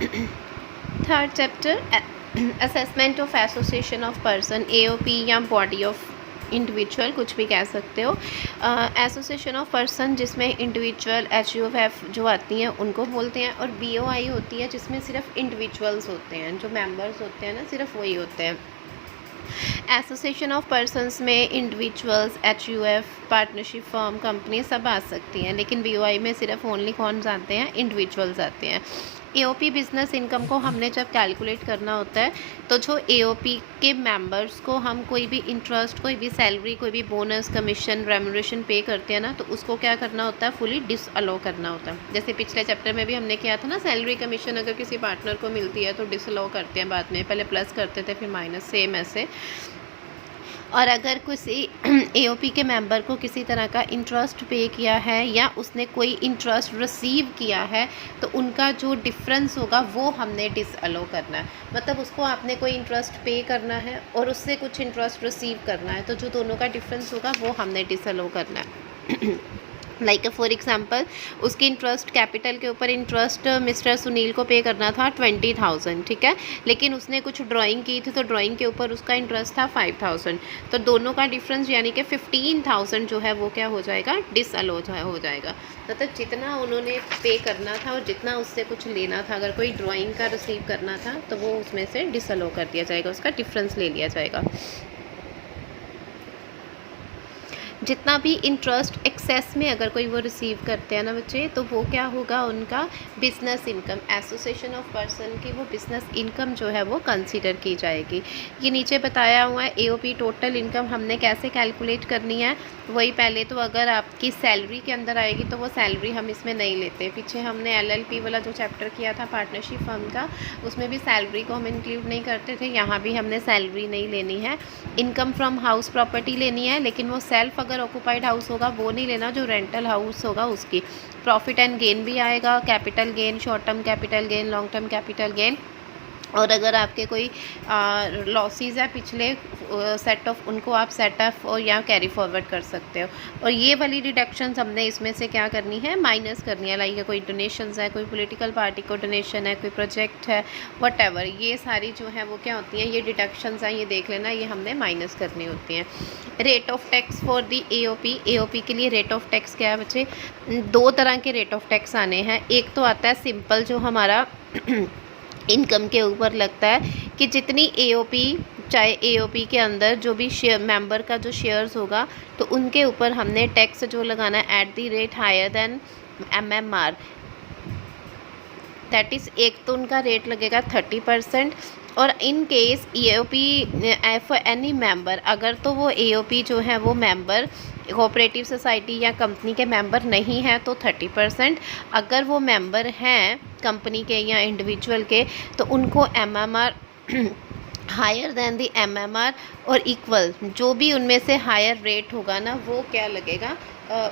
Third chapter assessment of association of person, AOP या body of individual, कुछ भी कह सकते हो। एसोसिएशन ऑफ पर्सन जिसमें इंडिविजुअल एचयूएफ जो आती हैं उनको बोलते हैं, और बीओआई होती है जिसमें सिर्फ इंडिविजुअल्स होते हैं, जो मेंबर्स होते हैं ना सिर्फ वही होते हैं। एसोसिएशन ऑफ पर्सनस में individuals, HUF, partnership firm, company सब आ सकती हैं, लेकिन बीओआई में सिर्फ ओनली कौन आते हैं, इंडिविजुअल्स आते हैं। एओपी बिजनेस इनकम को हमने जब कैलकुलेट करना होता है तो जो एओपी के मेंबर्स को हम कोई भी इंटरेस्ट, कोई भी सैलरी, कोई भी बोनस, कमीशन, रेम्यूनरेशन पे करते हैं ना, तो उसको क्या करना होता है, फुली डिसअलो करना होता है। जैसे पिछले चैप्टर में भी हमने किया था ना, सैलरी कमीशन अगर किसी पार्टनर को मिलती है तो डिसअलो करते हैं बाद में, पहले प्लस करते थे फिर माइनस, सेम ऐसे। और अगर किसी एओपी के मेंबर को किसी तरह का इंटरेस्ट पे किया है या उसने कोई इंटरेस्ट रिसीव किया है तो उनका जो डिफरेंस होगा वो हमने डिसअलो करना है। मतलब उसको आपने कोई इंटरेस्ट पे करना है और उससे कुछ इंटरेस्ट रिसीव करना है, तो जो दोनों का डिफरेंस होगा वो हमने डिसअलो करना है। लाइक फॉर एग्जांपल उसके इंटरेस्ट, कैपिटल के ऊपर इंटरेस्ट मिस्टर सुनील को पे करना था 20,000, ठीक है, लेकिन उसने कुछ ड्राइंग की थी तो ड्राइंग के ऊपर उसका इंटरेस्ट था 5,000, तो दोनों का डिफरेंस यानी कि 15,000 जो है वो क्या हो जाएगा, डिसअलो हो जाएगा। मतलब जितना उन्होंने पे करना था और जितना उससे कुछ लेना था, अगर कोई ड्राइंग का रिसीव करना था तो वो उसमें से डिसअलो कर दिया जाएगा, उसका डिफरेंस ले लिया जाएगा। जितना भी इंटरेस्ट एक्सेस में अगर कोई वो रिसीव करते हैं ना बच्चे, तो वो क्या होगा, उनका business income, association of person की वो बिजनेस इनकम जो है वो कंसीडर की जाएगी। ये नीचे बताया हुआ है एओपी टोटल इनकम हमने कैसे कैलकुलेट करनी है। वही पहले तो अगर आपकी सैलरी के अंदर आएगी तो वो सैलरी हम इसमें नहीं लेते। पीछे हमने एलएलपी वाला जो चैप्टर किया था पार्टनरशिप फर्म का, उसमें भी सैलरी को हम इंक्लूड नहीं करते थे, यहाँ भी हमने सैलरी नहीं लेनी है। इनकम फ्रॉम हाउस प्रॉपर्टी लेनी है, लेकिन वो सेल्फ अगर ऑक्यूपाइड हाउस होगा वो नहीं लेना, जो रेंटल हाउस होगा उसकी। प्रॉफिट एंड गेन भी आएगा, capital gain, short term capital gain, long term capital gain, और अगर आपके कोई लॉसेस है पिछले सेट ऑफ, उनको आप सेट ऑफ और या कैरी फॉरवर्ड कर सकते हो। और ये वाली डिडक्शंस हमने इसमें से क्या करनी है, माइनस करनी है। लाइक कोई डोनेशंस है, कोई पॉलिटिकल पार्टी को डोनेशन है, कोई प्रोजेक्ट है, व्हाटएवर, ये सारी जो है वो क्या होती हैं, ये डिडक्शंस हैं, ये देख लेना, ये हमने माइनस करनी होती हैं। Rate of tax for the AOP, AOP के लिए रेट ऑफ टैक्स क्या है बच्चे, दो तरह के रेट ऑफ टैक्स आने हैं। एक तो आता है सिंपल, जो हमारा इनकम के ऊपर लगता है कि जितनी एओपी, चाहे एओपी के अंदर जो भी शेयर मेंबर का जो शेयर्स होगा तो उनके ऊपर हमने टैक्स जो लगाना है at the rate higher than MMR, that is एक तो उनका रेट लगेगा 30%। और in case AOP for any member, अगर तो वो एओपी जो है वो मेंबर कोऑपरेटिव सोसाइटी या कंपनी के मेंबर नहीं है तो 30%, अगर वो मेंबर हैं कंपनी के या इंडिविजुअल के तो उनको MMR higher than the MMR और इक्वल, जो भी उनमें से हायर रेट होगा ना वो क्या लगेगा,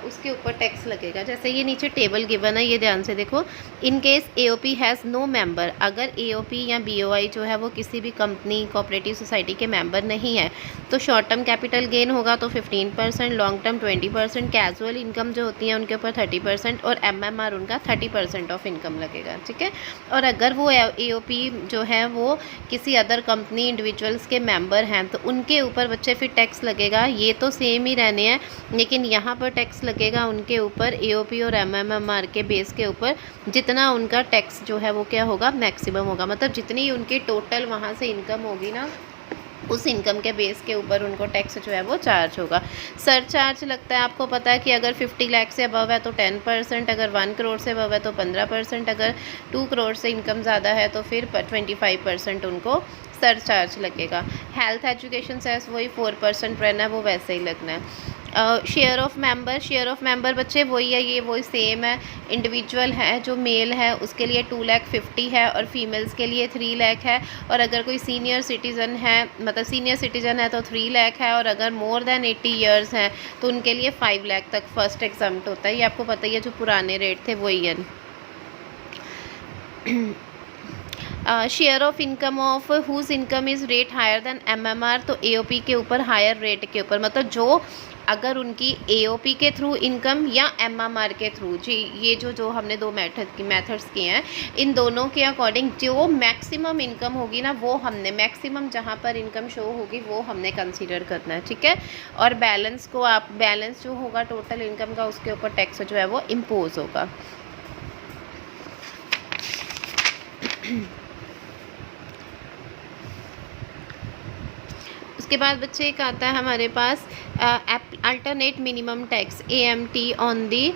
उसके ऊपर टैक्स लगेगा। जैसे ये नीचे टेबल गिवन है, ये ध्यान से देखो। In case AOP has no member, अगर एओपी या बीओआई जो है वो किसी भी कंपनी, कोऑपरेटिव सोसाइटी के मेंबर नहीं है तो शॉर्ट टर्म कैपिटल गेन होगा तो 15%, लॉन्ग टर्म 20%, कैजुअल इनकम जो होती है उनके ऊपर 30% और एमएमआर उनका 30% ऑफ इनकम लगेगा, ठीक है। और अगर वो एओपी जो है वो किसी अदर कंपनी, इंडिविजुअल्स के मेंबर हैं तो उनके ऊपर बच्चे फिर टैक्स लगेगा। ये तो सेम ही रहने हैं, लेकिन यहाँ पर टैक्स लगेगा उनके ऊपर एओपी और एमएमआर के बेस के ऊपर, जितना उनका टैक्स जो है वो क्या होगा, मैक्सिमम होगा। मतलब जितनी उनकी टोटल वहाँ से इनकम होगी ना, उस इनकम के बेस के ऊपर उनको टैक्स जो है वो चार्ज होगा। सर चार्ज लगता है, आपको पता है कि अगर 50 लाख से अबव है तो 10%, अगर 1 करोड़ से अबव है तो 15%, अगर 2 करोड़ से इनकम ज़्यादा है तो फिर 25% उनको सर चार्ज लगेगा। हेल्थ एजुकेशन सेस वही 4% रहना है, वो वैसे ही लगना है। Share of member, share of member बच्चे वही है, ये वही सेम है। इंडिविजुअल है जो मेल है उसके लिए 2,50,000 है और फीमेल्स के लिए 3 लाख है। और अगर कोई सीनियर सिटीज़न है, मतलब सीनियर सिटीज़न है तो 3 लाख है, और अगर मोर देन 80 ईयर्स हैं तो उनके लिए 5 लाख तक फर्स्ट एग्जाम्प्ट होता है। ये आपको पता ही है, जो पुराने रेट थे वही है। Share of income of whose income is rate higher than MMR, तो एओपी के ऊपर हायर रेट के ऊपर, मतलब जो अगर उनकी एओपी के थ्रू इनकम या एमएमआर के थ्रू, जी ये जो हमने दो मेथड्स किए हैं, इन दोनों के अकॉर्डिंग जो मैक्सिमम इनकम होगी ना, वो हमने मैक्सिमम जहाँ पर इनकम शो होगी वो हमने कंसीडर करना है, ठीक है। और बैलेंस को आप, बैलेंस जो होगा टोटल इनकम का, उसके ऊपर टैक्स जो है वो इम्पोज होगा। उसके बाद बच्चे एक आता है हमारे पास alternate minimum tax, AMT on the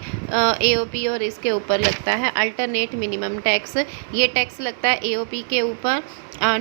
AOP, और इसके ऊपर लगता है अल्टरनेट मिनिमम टैक्स। ये टैक्स लगता है एओपी के ऊपर,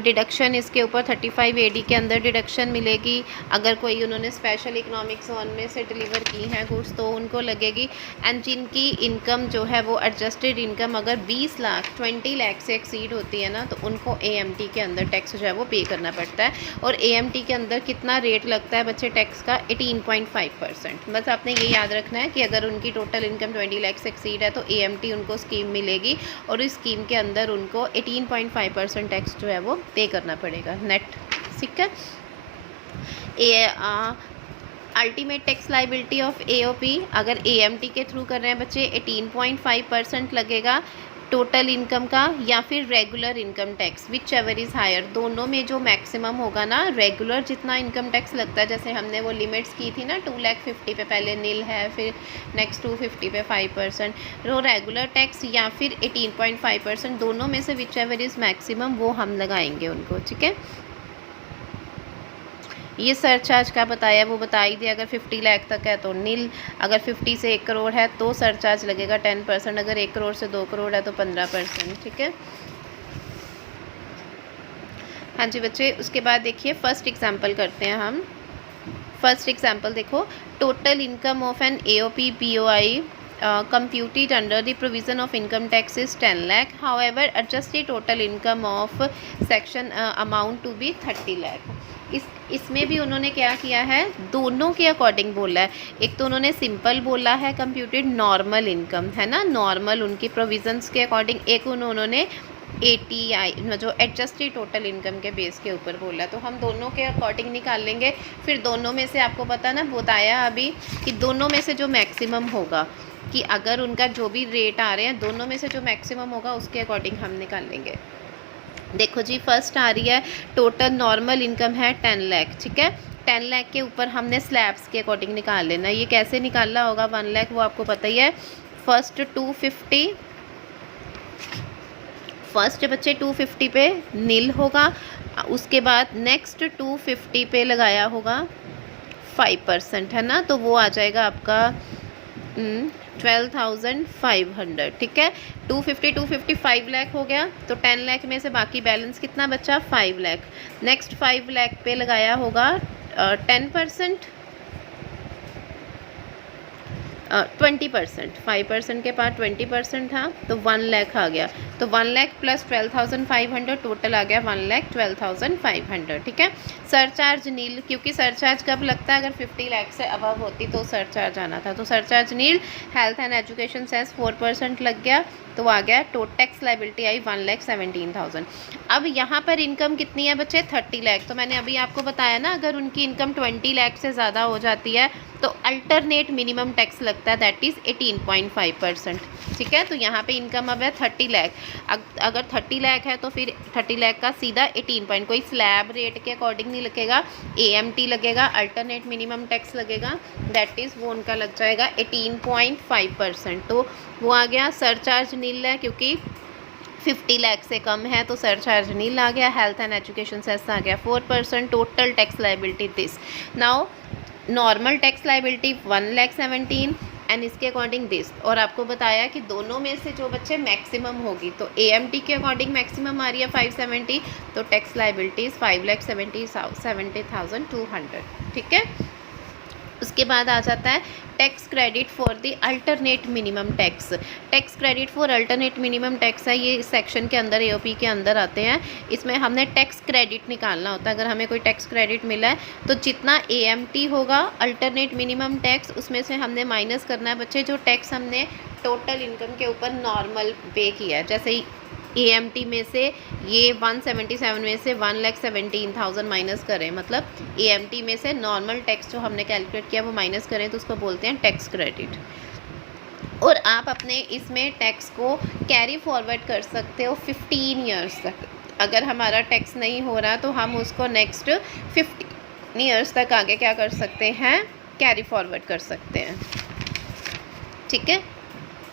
डिडक्शन इसके ऊपर 35 एडी के अंदर डिडक्शन मिलेगी। अगर कोई उन्होंने स्पेशल इकोनॉमिक जोन में से डिलीवर की हैं गुड्स तो उनको लगेगी। एंड जिनकी इनकम जो है वो एडजस्टेड इनकम अगर 20 लाख 20 लाख से एक्सीड होती है ना, तो उनको एएमटी के अंदर टैक्स जो है वो पे करना पड़ता है। और एएमटी के अंदर कितना रेट लगता है बच्चे टैक्स का? 18.5%। बस आपने ये याद रखना है कि अगर उनकी टोटल इनकम 20 लाख से एक्सीड है तो एएमटी उनको स्कीम मिलेगी, और इस स्कीम के अंदर उनको 18.5% टैक्स जो है वो पे करना पड़ेगा नेट, ठीक है। Ultimate tax liability of AOP, अगर एएमटी के थ्रू कर रहे हैं बच्चे 18.5% लगेगा टोटल इनकम का, या फिर regular income tax, whichever is higher. दोनों में जो मैक्सिमम होगा ना, रेगुलर जितना इनकम टैक्स लगता है, जैसे हमने वो लिमिट्स की थी ना 2,50,000 पे पहले नील है, फिर नेक्स्ट 250 पे 5%, वो रेगुलर टैक्स या फिर 18.5%, दोनों में से विच एवर इज़ मैक्सिमम वो हम लगाएंगे उनको, ठीक है। ये सरचार्ज का बताया वो बता ही दिया। अगर 50 लाख तक है तो नील, अगर 50 से 1 करोड़ है तो सरचार्ज लगेगा 10%, अगर 1 करोड़ से 2 करोड़ है तो 15%, ठीक है। हाँ जी बच्चे, उसके बाद देखिए फर्स्ट एग्जांपल करते हैं हम। फर्स्ट एग्जांपल देखो, total income of an AOP BOI computed under the provision of income tax is 10 lakh, however adjusted total income of section amount to be 30 lakh। इसमें भी उन्होंने क्या किया है, दोनों के अकॉर्डिंग बोला है। एक तो उन्होंने सिंपल बोला है कंप्यूटेड नॉर्मल इनकम, है ना, नॉर्मल उनकी प्रोविजंस के अकॉर्डिंग। एक उन्होंने एटीआई जो एडजस्टेड टोटल इनकम के बेस के ऊपर बोला, तो हम दोनों के अकॉर्डिंग निकाल लेंगे। फिर दोनों में से आपको पता ना, बताया अभी कि दोनों में से जो मैक्सिमम होगा, कि अगर उनका जो भी रेट आ रहे हैं दोनों में से जो मैक्सिमम होगा उसके अकॉर्डिंग हम निकाल लेंगे। देखो जी, फर्स्ट आ रही है टोटल नॉर्मल इनकम है 10 लाख, ठीक है। 10 लाख के ऊपर हमने स्लैब्स के अकॉर्डिंग निकाल लेना। ये कैसे निकालना होगा? 1 लाख वो आपको पता ही है। फर्स्ट 250, फर्स्ट बच्चे 250 पे नील होगा, उसके बाद नेक्स्ट 250 पे लगाया होगा 5%, है ना, तो वो आ जाएगा आपका 12,500, ठीक है। 250 5 लाख हो गया, तो 10 लाख में से बाकी बैलेंस कितना बचा? 5 लाख। नेक्स्ट 5 लाख पे लगाया होगा 10%, 20%, 5% के पास 20% था, तो 1 लाख आ गया। तो 1 लाख प्लस 12,500 टोटल आ गया 1,12,500, ठीक है। सरचार्ज नील, क्योंकि सरचार्ज कब लगता है? अगर 50 लाख से अबव होती तो सरचार्ज आना था, तो surcharge nil. Health and education cess 4% लग गया, तो आ गया टोटल टैक्स लाइबिलिटी आई 1,17,000। अब यहाँ पर इनकम कितनी है बच्चे? 30 लाख। तो मैंने अभी आपको बताया ना, अगर उनकी इनकम 20 लाख से ज़्यादा हो जाती है तो अल्टरनेट मिनिमम टैक्स लगता है, दैट इज़ 18.5%, ठीक है। तो यहाँ पे इनकम अब है 30 लाख। अगर 30 लाख है तो फिर 30 लाख का सीधा 18 कोई स्लैब रेट के अकॉर्डिंग नहीं लगेगा, एएमटी लगेगा, अल्टरनेट मिनिमम टैक्स लगेगा, दैट इज़ वो उनका लग जाएगा 18.5%। तो वो आ गया। सरचार्ज नील है क्योंकि 50 लाख से कम है तो सरचार्ज नील आ गया। हेल्थ एंड एजुकेशन सेस आ गया 4%। Total tax liability this. Now normal tax liability 1,17,000 and इसके अकॉर्डिंग दिस। और आपको बताया कि दोनों में से जो बच्चे मैक्सिमम होगी, तो एएमटी के अकॉर्डिंग मैक्सिमम आ रही है 570, तो टैक्स लाइबिलिटीज़ 5,70,200, ठीक है। उसके बाद आ जाता है tax credit for the alternate minimum tax. Tax credit for alternate minimum tax है, ये इस सेक्शन के अंदर एओपी के अंदर आते हैं। इसमें हमने टैक्स क्रेडिट निकालना होता है। अगर हमें कोई टैक्स क्रेडिट मिला है तो जितना एएमटी होगा अल्टरनेट मिनिमम टैक्स, उसमें से हमने माइनस करना है बच्चे जो टैक्स हमने टोटल इनकम के ऊपर नॉर्मल पे किया है। जैसे ही AMT में से ये 177 में से 1,17,000 माइनस करें, मतलब AMT में से नॉर्मल टैक्स जो हमने कैलकुलेट किया वो माइनस करें तो उसको बोलते हैं टैक्स क्रेडिट। और आप अपने इसमें टैक्स को कैरी फॉरवर्ड कर सकते हो 15 ईयर्स तक। अगर हमारा टैक्स नहीं हो रहा तो हम उसको नेक्स्ट 15 ईयर्स तक आगे क्या कर सकते हैं, कैरी फॉरवर्ड कर सकते हैं। ठीक है।